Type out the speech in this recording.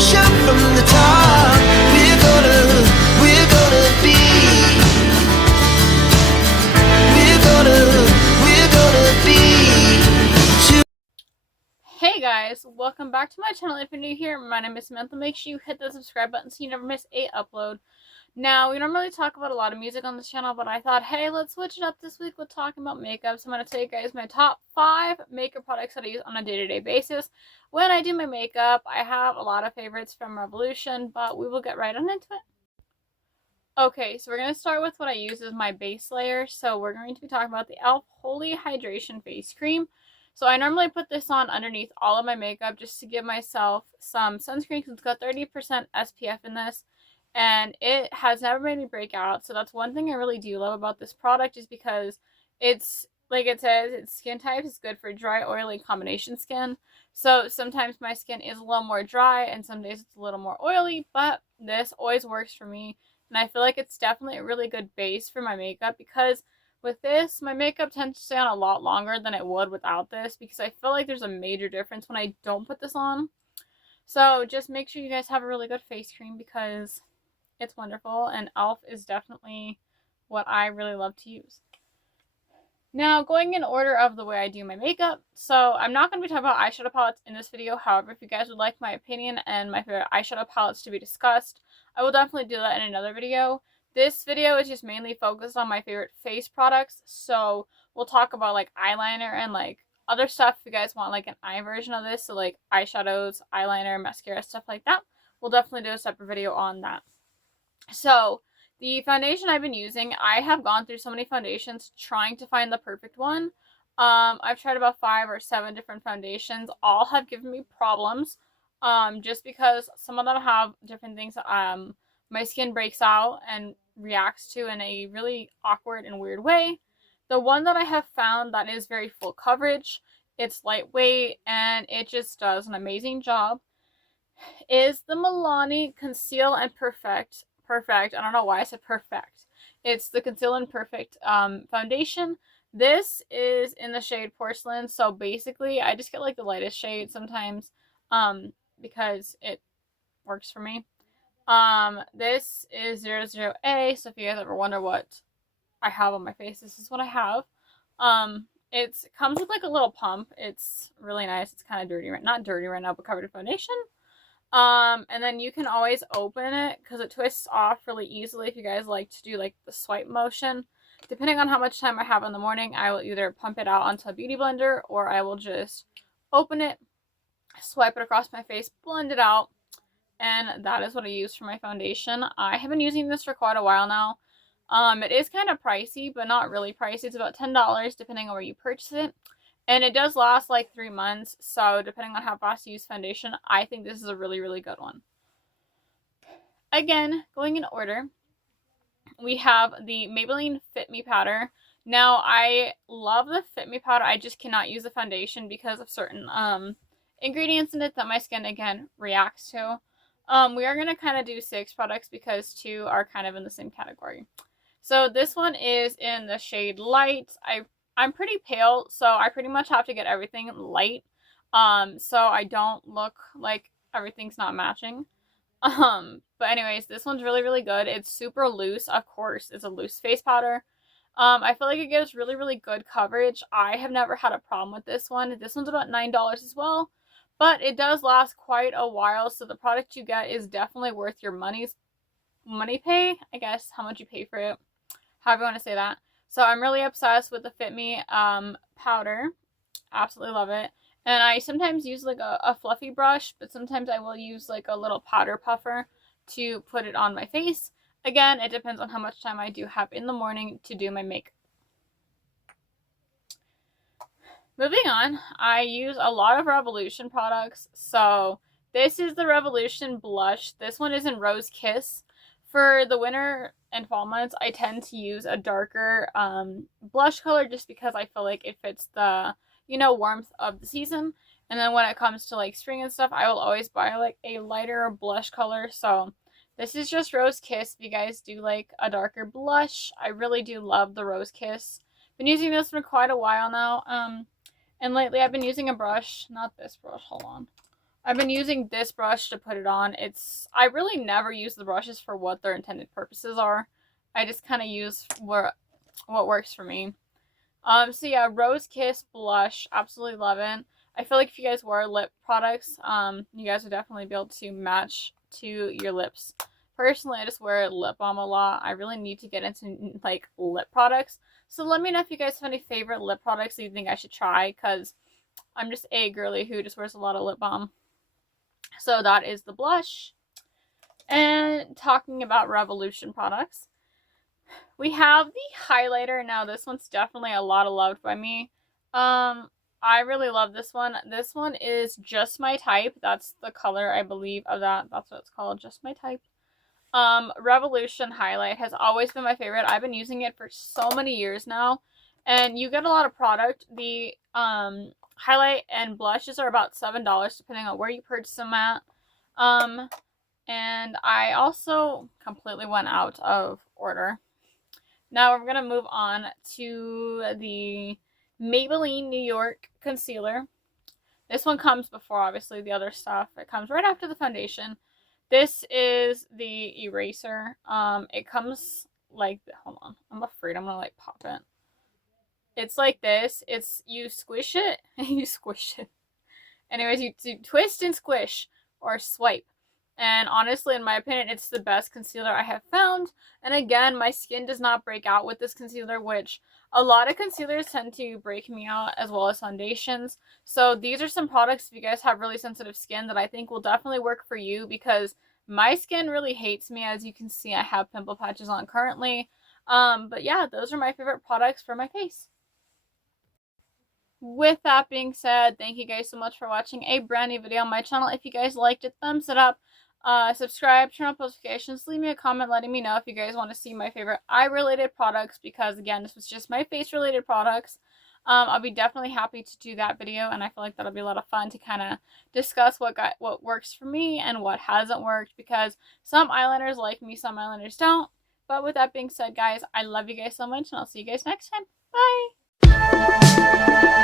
push up from the top. We're gonna be. We're gonna be. Hey guys, welcome back to my channel. If you're new here, my name is Samantha. Make sure you hit the subscribe button so you never miss a upload. Now, we normally talk about a lot of music on this channel, but I thought, hey, let's switch it up this week with talking about makeup. So I'm going to tell you guys my top 5 makeup products that I use on a day-to-day basis. When I do my makeup, I have a lot of favorites from Revolution, but we will get right on into it. Okay, so we're going to start with what I use as my base layer. So we're going to be talking about the e.l.f. Holy Hydration Face Cream. So I normally put this on underneath all of my makeup just to give myself some sunscreen because it's got 30% SPF in this. And it has never made me break out. So that's one thing I really do love about this product is because it's, like it says, its skin type is good for dry, oily combination skin. So sometimes my skin is a little more dry and some days it's a little more oily, but this always works for me. And I feel like it's definitely a really good base for my makeup because with this, my makeup tends to stay on a lot longer than it would without this because I feel like there's a major difference when I don't put this on. So just make sure you guys have a really good face cream because it's wonderful, and e.l.f. is definitely what I really love to use. Now, going in order of the way I do my makeup, so I'm not going to be talking about eyeshadow palettes in this video. However, if you guys would like my opinion and my favorite eyeshadow palettes to be discussed, I will definitely do that in another video. This video is just mainly focused on my favorite face products, so we'll talk about like eyeliner and like other stuff if you guys want like an eye version of this, so like eyeshadows, eyeliner, mascara, stuff like that. We'll definitely do a separate video on that. So, the foundation I've been using, I have gone through so many foundations trying to find the perfect one. I've tried about 5 or 7 different foundations. All have given me problems. Just because some of them have different things my skin breaks out and reacts to in a really awkward and weird way. The one that I have found that is very full coverage, it's lightweight, and it just does an amazing job, is the Milani Conceal and Perfect. I don't know why I said perfect. It's the Conceal and Perfect foundation. This is in the shade Porcelain, so basically I just get like the lightest shade sometimes because it works for me. This is 00A, so if you guys ever wonder what I have on my face, this is what I have. It comes with like a little pump. It's really nice. It's kind of dirty right, not dirty right now, but covered in foundation. And then you can always open it because it twists off really easily if you guys like to do like the swipe motion. Depending on how much time I have in the morning, I will either pump it out onto a beauty blender or I will just open it, swipe it across my face, blend it out, and that is what I use for my foundation. I have been using this for quite a while now. It is kind of pricey, but not really pricey. It's about $10 depending on where you purchase it. And it does last like 3 months, so depending on how fast you use foundation, I think this is a really, really good one. Again, going in order, we have the Maybelline Fit Me powder. Now, I love the Fit Me powder. I just cannot use the foundation because of certain ingredients in it that my skin, again, reacts to. We are going to kind of do 6 products because 2 are kind of in the same category. So this one is in the shade Light. I'm pretty pale, so I pretty much have to get everything light, so I don't look like everything's not matching. But anyways, this one's really, really good. It's super loose, of course. It's a loose face powder. I feel like it gives really, really good coverage. I have never had a problem with this one. This one's about $9 as well, but it does last quite a while, so the product you get is definitely worth your money pay, I guess, how much you pay for it, however you want to say that. So I'm really obsessed with the Fit Me powder. Absolutely love it. And I sometimes use like a fluffy brush, but sometimes I will use like a little powder puffer to put it on my face. Again, it depends on how much time I do have in the morning to do my makeup. Moving on, I use a lot of Revolution products. So this is the Revolution blush. This one is in Rose Kiss. For the winter and fall months, I tend to use a darker blush color just because I feel like it fits the, warmth of the season. And then when it comes to like spring and stuff, I will always buy like a lighter blush color. So this is just Rose Kiss. If you guys do like a darker blush, I really do love the Rose Kiss. Been using this for quite a while now. And lately I've been using a brush, not this brush, hold on. I've been using this brush to put it on. I really never use the brushes for what their intended purposes are. I just kind of use what works for me. So yeah, Rose Kiss blush, absolutely love it. I feel like if you guys wear lip products, you guys would definitely be able to match to your lips. Personally, I just wear lip balm a lot. I really need to get into like lip products. So let me know if you guys have any favorite lip products that you think I should try, because I'm just a girly who just wears a lot of lip balm. So that is the blush. And talking about Revolution products, we have the highlighter. Now this one's definitely a lot of loved by me. I really love this one. This one is Just My Type. That's the color, I believe, of that. That's what it's called, Just My Type. Revolution highlight has always been my favorite. I've been using it for so many years now, and you get a lot of product. The highlight and blushes are about $7 depending on where you purchase them at. And I also completely went out of order. Now we're gonna move on to the Maybelline New York concealer. This one comes before, obviously, the other stuff. It comes right after the foundation. This is the eraser. It comes like, hold on, I'm afraid I'm gonna like pop it. It's like this. You squish it, you squish it. Anyways, you twist and squish or swipe. And honestly, in my opinion, it's the best concealer I have found. And again, my skin does not break out with this concealer, which a lot of concealers tend to break me out, as well as foundations. So these are some products, if you guys have really sensitive skin, that I think will definitely work for you, because my skin really hates me. As you can see, I have pimple patches on currently. But yeah, those are my favorite products for my face. With that being said, thank you guys so much for watching a brand new video on my channel. If you guys liked it, thumbs it up. Subscribe, turn on notifications, leave me a comment letting me know if you guys want to see my favorite eye-related products, because again, this was just my face-related products. I'll be definitely happy to do that video, and I feel like that'll be a lot of fun to kind of discuss what works for me and what hasn't worked, because some eyeliners like me, some eyeliners don't. But with that being said, guys, I love you guys so much, and I'll see you guys next time. Bye!